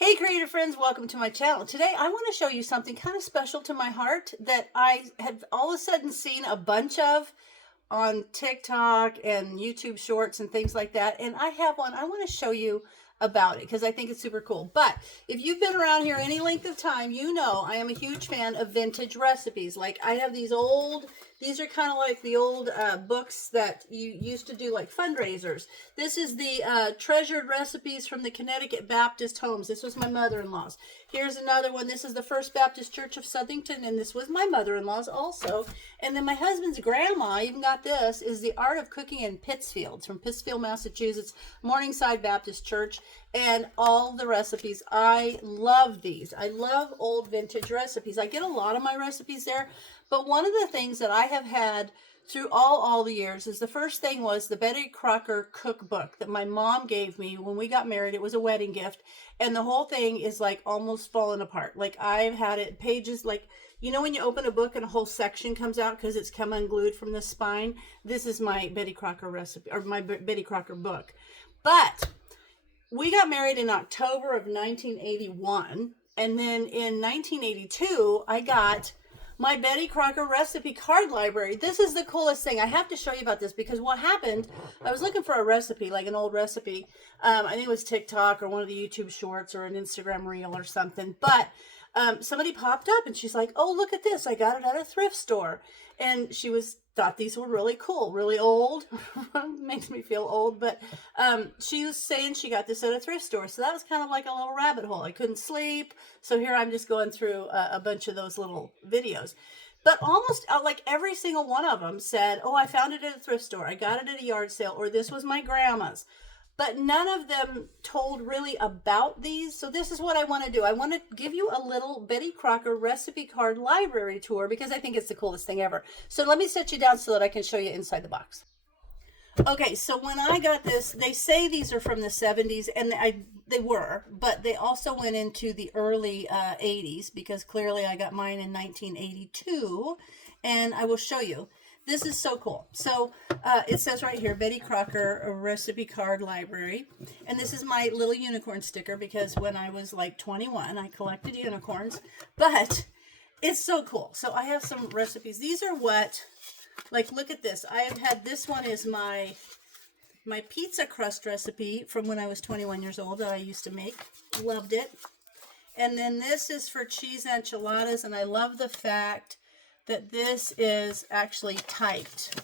Hey creator friends, welcome to my channel. Today I want to show you something kind of special to my heart that I have all of a sudden seen a bunch of on TikTok and YouTube shorts and things like that. And I have one I want to show you about it because I think it's super cool. But if you've been around here any length of time, you know I am a huge fan of vintage recipes. Like I have these are kind of like the old books that you used to do like fundraisers. This is the treasured recipes from the Connecticut Baptist homes. This was my mother-in-law's. Here's another one. This is the First Baptist Church of Southington, and this was my mother-in-law's also. And then my husband's grandma even got this, is The Art of Cooking in Pittsfield. It's from Pittsfield, Massachusetts, Morningside Baptist Church, and all the recipes. I love these. I love old vintage recipes. I get a lot of my recipes there, but one of the things that I have had through all the years is the first thing was the Betty Crocker cookbook that my mom gave me when we got married. It was a wedding gift, and the whole thing is like almost fallen apart. Like I've had it pages like, you know when you open a book and a whole section comes out because it's come unglued from the spine? This is my Betty Crocker recipe, or my Betty Crocker book. But we got married in October of 1981, and then in 1982 I got my Betty Crocker recipe card library. This is the coolest thing. I have to show you about this because what happened, I was looking for a recipe, like an old recipe. I think it was TikTok or one of the YouTube shorts or an Instagram reel or something. But somebody popped up and she's like, oh, look at this. I got it at a thrift store. And she thought these were really cool, really old. Makes me feel old. But she was saying she got this at a thrift store. So that was kind of like a little rabbit hole. I couldn't sleep. So here I'm just going through a bunch of those little videos. But almost like every single one of them said, oh, I found it at a thrift store. I got it at a yard sale, or this was my grandma's. But none of them told really about these. So this is what I want to do. I want to give you a little Betty Crocker recipe card library tour because I think it's the coolest thing ever. So let me set you down so that I can show you inside the box. Okay, so when I got this, they say these are from the 70s, and they were, but they also went into the early 80s because clearly I got mine in 1982, and I will show you. This is so cool. So it says right here, Betty Crocker, a recipe card library. And this is my little unicorn sticker because when I was like 21, I collected unicorns. But it's so cool. So I have some recipes. These are what, like, look at this. I have had, this one is my pizza crust recipe from when I was 21 years old that I used to make. Loved it. And then this is for cheese enchiladas. And I love the fact that this is actually typed.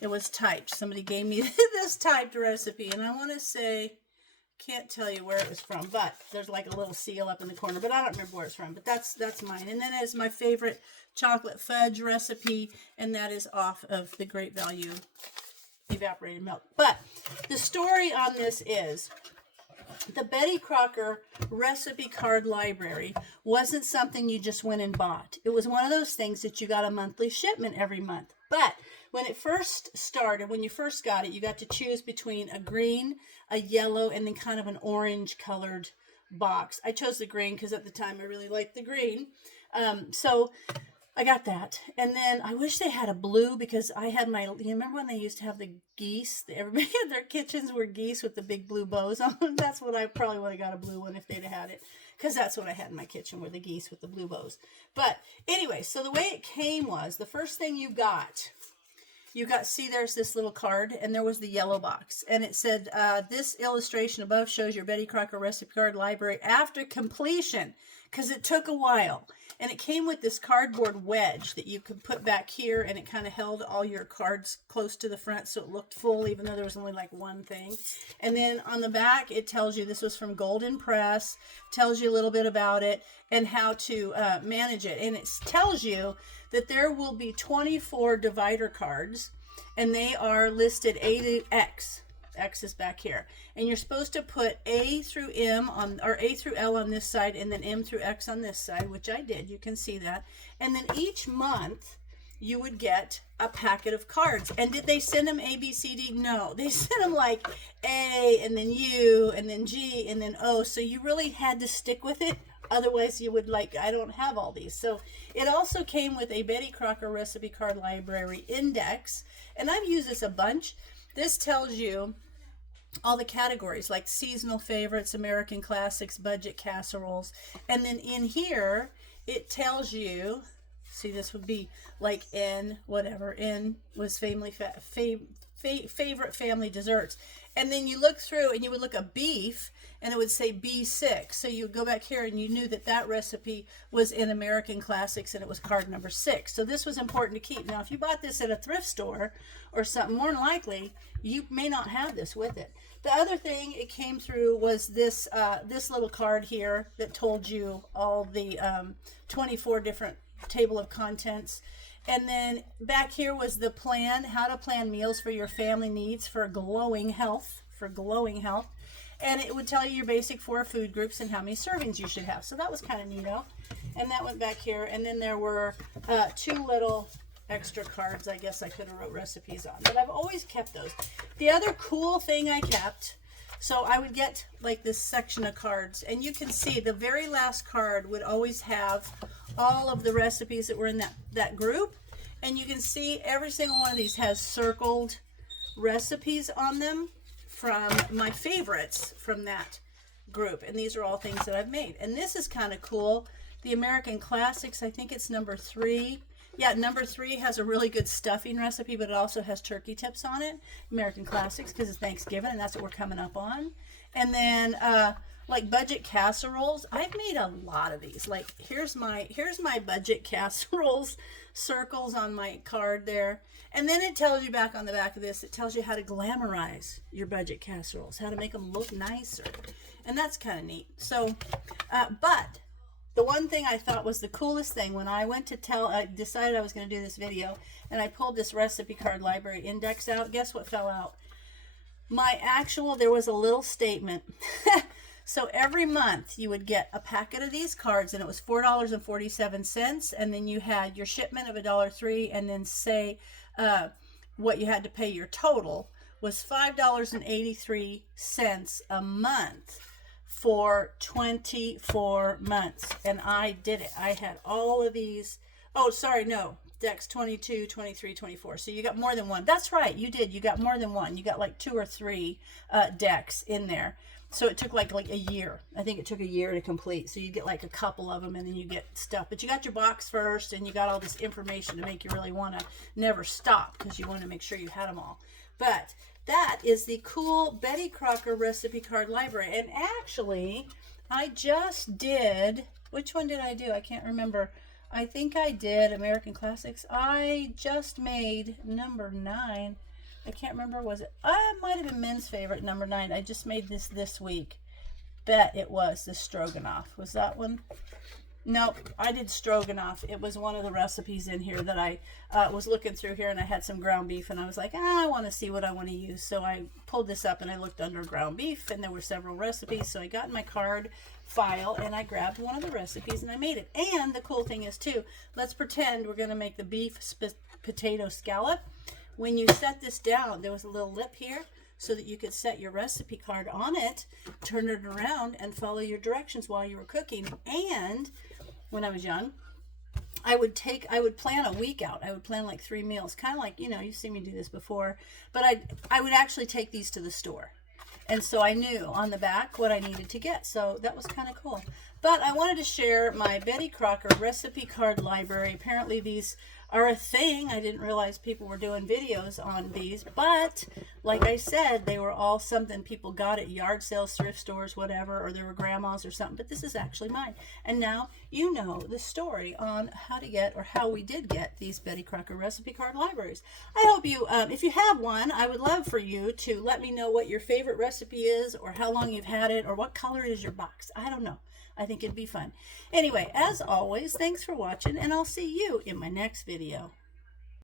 It was typed. Somebody gave me this typed recipe, and I want to say, can't tell you where it was from, but there's like a little seal up in the corner, but I don't remember where it's from, but that's mine. And then it's my favorite chocolate fudge recipe, and that is off of the Great Value evaporated milk. But the story on this is, the Betty Crocker recipe card library wasn't something you just went and bought. It was one of those things that you got a monthly shipment every month. But when it first started, when you first got it, you got to choose between a green, a yellow, and then kind of an orange colored box. I chose the green because at the time I really liked the green. So I got that. And then I wish they had a blue because I had my, you remember when they used to have the geese? Everybody in their kitchens were geese with the big blue bows on them. That's what I probably would have got, a blue one if they'd have had it. Because that's what I had in my kitchen, were the geese with the blue bows. But anyway, so the way it came was, the first thing you got, see there's this little card, and there was the yellow box. And it said, this illustration above shows your Betty Crocker recipe card library after completion, because it took a while. And it came with this cardboard wedge that you could put back here, and it kind of held all your cards close to the front so it looked full, even though there was only like one thing. And then on the back, it tells you this was from Golden Press, tells you a little bit about it and how to manage it. And it tells you that there will be 24 divider cards, and they are listed A to X. X is back here, and you're supposed to put A through M on, or A through L on this side, and then M through X on this side, which I did. You can see that. And then each month you would get a packet of cards. And did they send them A, B, C, D? No, they sent them like A, and then U, and then G, and then O. So you really had to stick with it. Otherwise you would, like, I don't have all these. So it also came with a Betty Crocker recipe card library index, and I've used this a bunch. This tells you all the categories like seasonal favorites, American classics, budget casseroles. And then in here, it tells you, see, this would be like N, whatever. N was favorite family desserts. And then you look through and you would look at beef and it would say B6. So you would go back here and you knew that that recipe was in American Classics and it was card number 6. So this was important to keep. Now, if you bought this at a thrift store or something, more than likely, you may not have this with it. The other thing it came through was this this little card here that told you all the 24 different table of contents. And then back here was the plan, how to plan meals for your family needs for glowing health, And it would tell you your basic 4 food groups and how many servings you should have. So that was kind of neato. And that went back here. And then there were 2 little extra cards I guess I could have wrote recipes on. But I've always kept those. The other cool thing I kept, so I would get like this section of cards. And you can see the very last card would always have all of the recipes that were in that group. And you can see every single one of these has circled recipes on them from my favorites from that group. And these are all things that I've made. And this is kind of cool. The American Classics, I think it's number 3. Yeah, number 3 has a really good stuffing recipe, but it also has turkey tips on it. American Classics, because it's Thanksgiving, and that's what we're coming up on. And then like budget casseroles, I've made a lot of these. Like here's my budget casseroles circles on my card there. And then it tells you back on the back of this, it tells you how to glamorize your budget casseroles, how to make them look nicer. And that's kind of neat. So, but the one thing I thought was the coolest thing when I went to I decided I was going to do this video and I pulled this recipe card library index out. Guess what fell out? There was a little statement. So every month you would get a packet of these cards and it was $4.47. And then you had your shipment of $1.03 and then say what you had to pay. Your total was $5.83 a month for 24 months. And I did it. I had all of these. Oh, sorry, no. Decks 22, 23, 24. So you got more than one. That's right, you did. You got more than one. You got like 2 or 3 decks in there. So it took like a year. I think it took a year to complete. So you get like a couple of them and then you get stuff. But you got your box first and you got all this information to make you really want to never stop because you want to make sure you had them all. But that is the cool Betty Crocker recipe card library. And actually, I just did, which one did I do? I can't remember. I think I did American Classics. I just made number 9. I can't remember, was it? It might have been Men's Favorite, number 9. I just made this week. Bet it was the stroganoff. Was that one? Nope, I did stroganoff. It was one of the recipes in here that I was looking through here, and I had some ground beef, and I was like, I want to see what I want to use. So I pulled this up, and I looked under ground beef, and there were several recipes. So I got in my card file, and I grabbed one of the recipes, and I made it. And the cool thing is, too, let's pretend we're going to make the beef potato scallop. When you set this down, there was a little lip here so that you could set your recipe card on it, turn it around, and follow your directions while you were cooking. And when I was young, I would plan a week out. I would plan like 3 meals, kind of like, you've seen me do this before, but I would actually take these to the store. And so I knew on the back what I needed to get. So that was kind of cool. But I wanted to share my Betty Crocker recipe card library. Apparently these are a thing. I didn't realize people were doing videos on these, but like I said, they were all something people got at yard sales, thrift stores, whatever, or they were grandma's or something, but this is actually mine. And now you know the story on how to get, or how we did get, these Betty Crocker recipe card libraries. I hope you, if you have one, I would love for you to let me know what your favorite recipe is, or how long you've had it, or what color is your box. I don't know. I think it'd be fun. Anyway, as always, thanks for watching, and I'll see you in my next video.